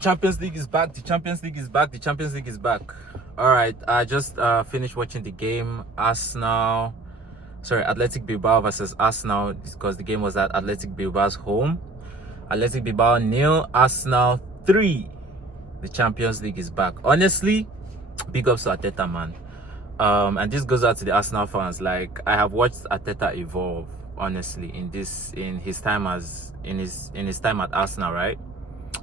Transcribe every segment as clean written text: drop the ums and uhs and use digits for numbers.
Champions League is back. The Champions League is back. The Champions League is back. All right. I just finished watching the game. Athletic Bilbao versus Arsenal, because the game was at Athletic Bilbao's home. Athletic Bilbao 0, Arsenal 3. The Champions League is back. Honestly, big ups to Arteta, man. And this goes out to the Arsenal fans. Like, I have watched Arteta evolve, honestly, in his time at Arsenal, right?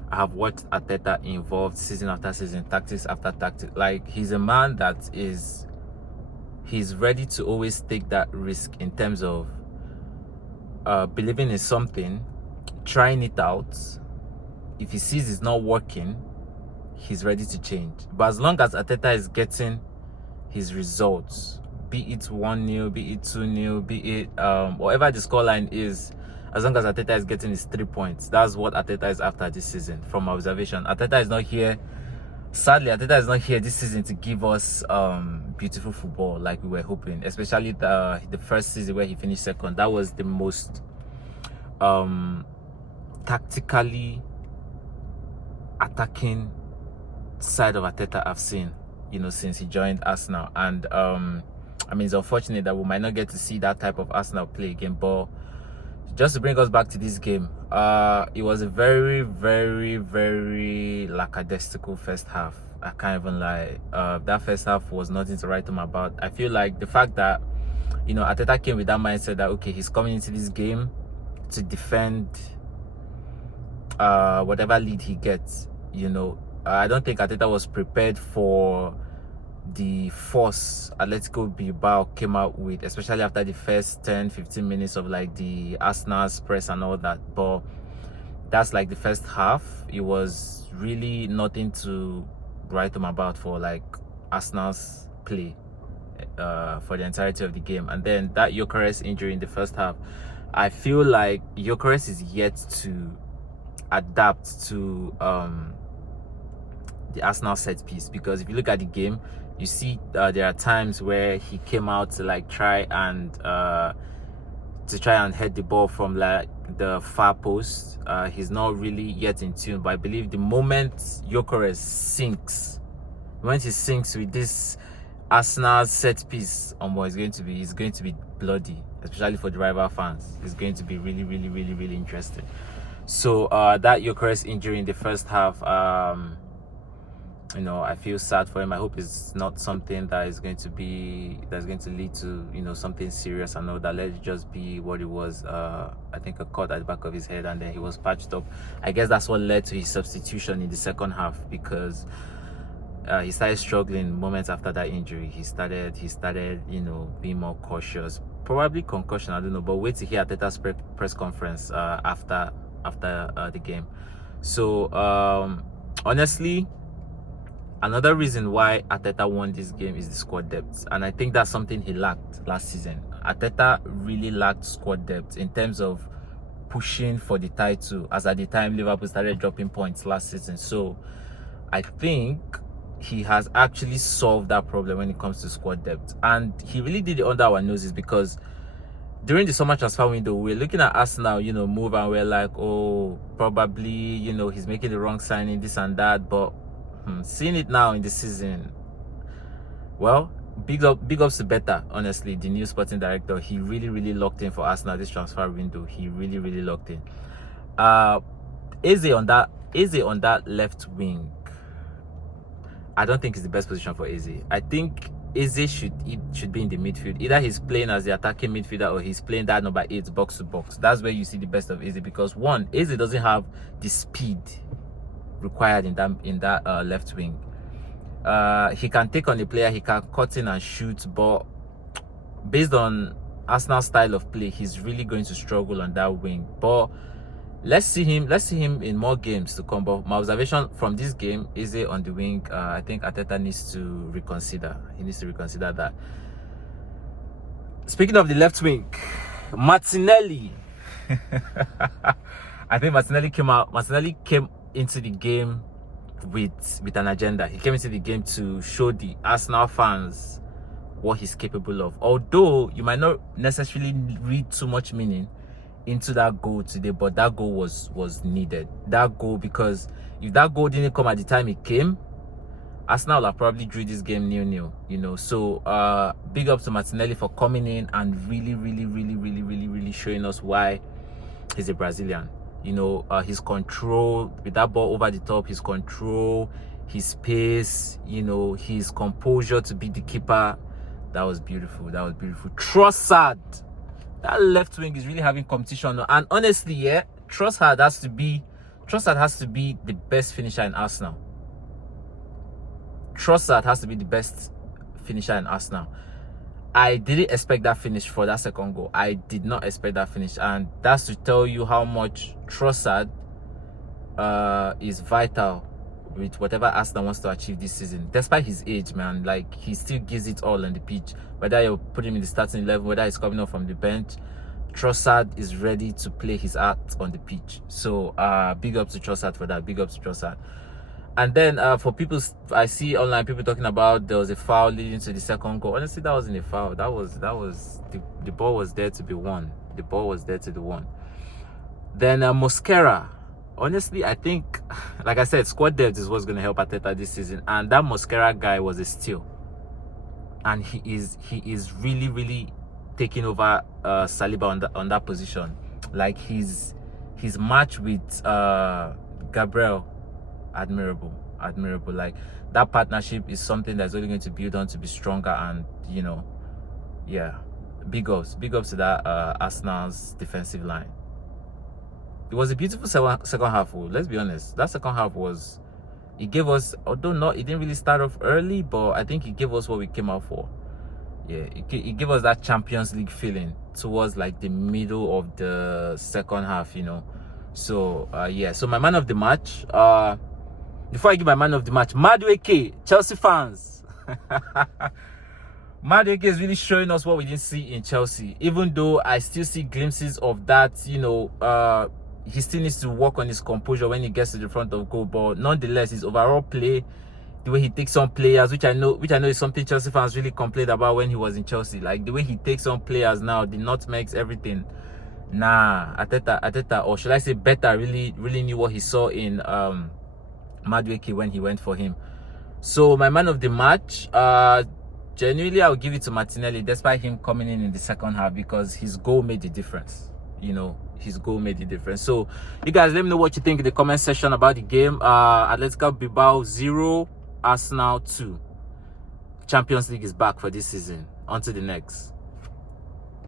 I have watched Arteta involved season after season, tactics after tactics. Like, he's a man that he's ready to always take that risk in terms of believing in something, trying it out. If he sees it's not working, he's ready to change. But as long as Arteta is getting his results, be it 1-0, be it 2-0, be it whatever the scoreline is, as long as Arteta is getting his 3 points, that's what Arteta is after this season. From my observation, Arteta is not here. Sadly, Arteta is not here this season to give us beautiful football like we were hoping, especially the first season where he finished second. That was the most tactically attacking side of Arteta I've seen, since he joined Arsenal. And I mean, it's unfortunate that we might not get to see that type of Arsenal play again. But just to bring us back to this game, it was a very, very, very lackadaisical first half. I can't even lie. That first half was nothing to write home about. I feel like the fact that, Arteta came with that mindset that, okay, he's coming into this game to defend whatever lead he gets, I don't think Arteta was prepared for the force Atletico Bilbao came out with, especially after the first 10-15 minutes of like the Arsenal's press and all that. But that's like the first half. It was really nothing to write home about for like Arsenal's play for the entirety of the game. And then that Gyökeres injury in the first half, I feel like Gyökeres is yet to adapt to the Arsenal set piece, because if you look at the game, you see there are times where he came out to like try and head the ball from like the far post. He's not really yet in tune, but I believe the moment Gyökeres sinks, when he sinks with this Arsenal set piece, it's going to be bloody, especially for the rival fans. It's going to be really, really, really, really interesting. So that Gyökeres injury in the first half, I feel sad for him. I hope it's not something that's going to lead to something serious. I know that. Let it just be what it was. I think a cut at the back of his head, and then he was patched up. I guess that's what led to his substitution in the second half, because he started struggling moments after that injury. He started being more cautious. Probably concussion, I don't know, but wait to hear Arteta's press conference after the game. So honestly, another reason why Arteta won this game is the squad depth, and I think that's something he lacked last season. Arteta really lacked squad depth in terms of pushing for the title, as at the time Liverpool started dropping points last season. So I think he has actually solved that problem when it comes to squad depth, and he really did it under our noses, because during the summer transfer window, we're looking at Arsenal, move, and we're like, oh, probably, he's making the wrong signing, this and that. But seeing it now in the season, well, big ups to Beta, honestly, the new sporting director. He really, really locked in for Arsenal this transfer window. He really, really locked in. Eze on that left wing, I don't think it's the best position for Eze. I think Eze should be in the midfield. Either he's playing as the attacking midfielder, or he's playing that number 8 box to box. That's where you see the best of Eze, because one, Eze doesn't have the speed required in that left wing. He can take on the player, he can cut in and shoot, but based on Arsenal's style of play, he's really going to struggle on that wing. But let's see him in more games to come. But my observation from this game is on the wing. I think Arteta needs to reconsider. He needs to reconsider that. Speaking of the left wing, Martinelli. I think Martinelli came into the game with an agenda. He came into the game to show the Arsenal fans what he's capable of. Although you might not necessarily read too much meaning into that goal today, but that goal was needed. That goal, because If that goal didn't come at the time it came, Arsenal have probably drew this game 0-0, you know. So big up to Martinelli for coming in and really showing us why he's a Brazilian. You know, his control with that ball over the top, his control, his pace, you know, his composure to beat the keeper. That was beautiful. That was beautiful. Trossard, that left wing is really having competition. And honestly, yeah, Trossard has to be the best finisher in Arsenal. Trossard has to be the best finisher in Arsenal. I didn't expect that finish for that second goal. I did not expect that finish. And that's to tell you how much Trossard is vital with whatever Arsenal wants to achieve this season. Despite his age, man, like, he still gives it all on the pitch. Whether you put him in the starting 11, whether he's coming up from the bench, Trossard is ready to play his art on the pitch. So big up to Trossard for that. Big up to Trossard. And then for people, I see online people talking about there was a foul leading to the second goal. Honestly, that wasn't a foul. That was the ball was there to be won. The ball was there to be won. Then Mosquera. Honestly, I think, like I said, squad depth is what's going to help Arteta this season. And that Mosquera guy was a steal. And he is really taking over Saliba on that position. Like his match with Gabriel. Admirable. Like, that partnership is something that's only going to build on to be stronger. And, you know, yeah, big ups to that Arsenal's defensive line. It was a beautiful second half. Let's be honest, that second half was, it gave us, although it didn't really start off early, but I think it gave us what we came out for. Yeah, it gave us that Champions League feeling towards like the middle of the second half, you know. So yeah, so my man of the match, before I give my man of the match, Madueke, Chelsea fans. Madueke is really showing us what we didn't see in Chelsea. Even though I still see glimpses of that, you know, he still needs to work on his composure when he gets to the front of goal. But nonetheless, his overall play, the way he takes on players, which I know is something Chelsea fans really complained about when he was in Chelsea. Like, the way he takes on players now, the nutmegs, everything. Nah, Arteta, or should I say Beta, really knew what he saw in Madueke when he went for him. So my man of the match, genuinely I'll give it to Martinelli, despite him coming in the second half, because his goal made the difference. You know, his goal made the difference. So you guys, let me know what you think in the comment section about the game. Atletico Bilbao 0, Arsenal 2. Champions League is back for this season. On to the next.